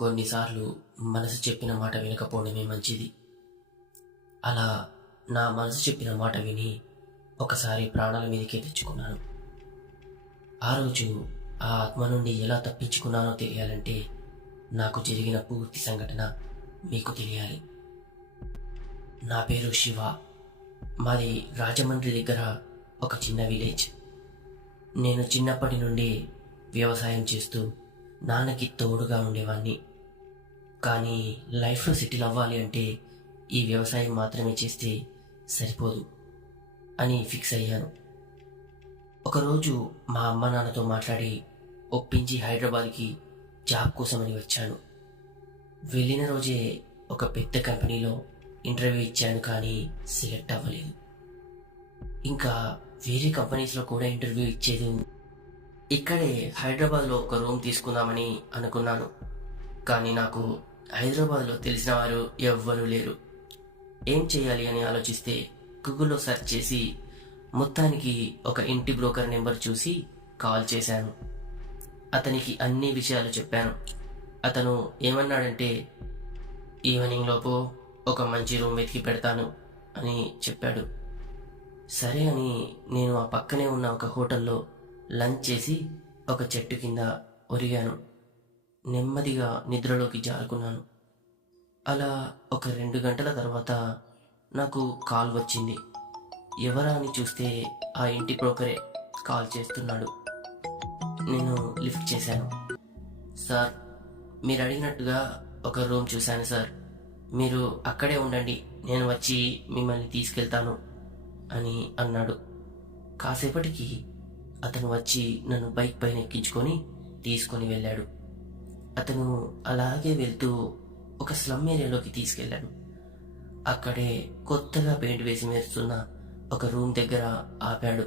కొన్నిసార్లు మనసు చెప్పిన మాట వినకపోవడమే మంచిది. అలా నా మనసు చెప్పిన మాట విని ఒకసారి ప్రాణాల మీదకే తెచ్చుకున్నాను. ఆ రోజు ఆ ఆత్మ నుండి ఎలా తప్పించుకున్నానో తెలియాలంటే నాకు జరిగిన పూర్తి సంఘటన మీకు తెలియాలి. నా పేరు శివ. మాది రాజమండ్రి దగ్గర ఒక చిన్న విలేజ్. నేను చిన్నప్పటి నుండి వ్యవసాయం చేస్తూ నాన్నకి తోడుగా ఉండేవాణ్ణి. కానీ లైఫ్లో సెటిల్ అవ్వాలి అంటే ఈ వ్యవసాయం మాత్రమే చేస్తే సరిపోదు అని ఫిక్స్ అయ్యాను. ఒకరోజు మా అమ్మ నాన్నతో మాట్లాడి ఒప్పించి హైదరాబాద్కి జాబ్ కోసమని వచ్చాను. వెళ్ళిన రోజే ఒక పెద్ద కంపెనీలో ఇంటర్వ్యూ ఇచ్చాను, కానీ సెలెక్ట్ అవ్వలేదు. ఇంకా వేరే కంపెనీస్లో కూడా ఇంటర్వ్యూ ఇచ్చేది ఉంది. ఇక్కడే హైదరాబాద్లో ఒక రూమ్ తీసుకుందామని అనుకున్నాను, కానీ నాకు హైదరాబాద్లో తెలిసిన వారు ఎవ్వరూ లేరు. ఏం చేయాలి అని ఆలోచిస్తే గూగుల్లో సెర్చ్ చేసి మొత్తానికి ఒక ఇంటి బ్రోకర్ నెంబర్ చూసి కాల్ చేశాను. అతనికి అన్ని విషయాలు చెప్పాను. అతను ఏమన్నాడంటే, ఈవినింగ్ లోపు ఒక మంచి రూమ్ వెతికి పెడతాను అని చెప్పాడు. సరే అని నేను ఆ పక్కనే ఉన్న ఒక హోటల్లో లంచ్ చేసి ఒక చెట్టు కింద ఒరిగాను. నెమ్మదిగా నిద్రలోకి జారుకున్నాను. అలా ఒక 2 గంటల తర్వాత నాకు కాల్ వచ్చింది. ఎవరా అని చూస్తే ఆ ఇంటి బ్రోకరే కాల్ చేస్తున్నాడు. నేను లిఫ్ట్ చేశాను. సార్, మీరు అడిగినట్టుగా ఒక రూమ్ చూశాను సార్. మీరు అక్కడే ఉండండి, నేను వచ్చి మిమ్మల్ని తీసుకెళ్తాను అని అన్నాడు. కాసేపటికి అతను వచ్చి నన్ను బైక్ పైన ఎక్కించుకొని తీసుకొని వెళ్ళాడు. అతను అలాగే వెళ్తూ ఒక స్లమ్ ఏరియాలోకి తీసుకెళ్ళాడు. అక్కడే కొత్తగా పెయింట్ వేసి మెరుస్తున్న ఒక రూమ్ దగ్గర ఆపాడు.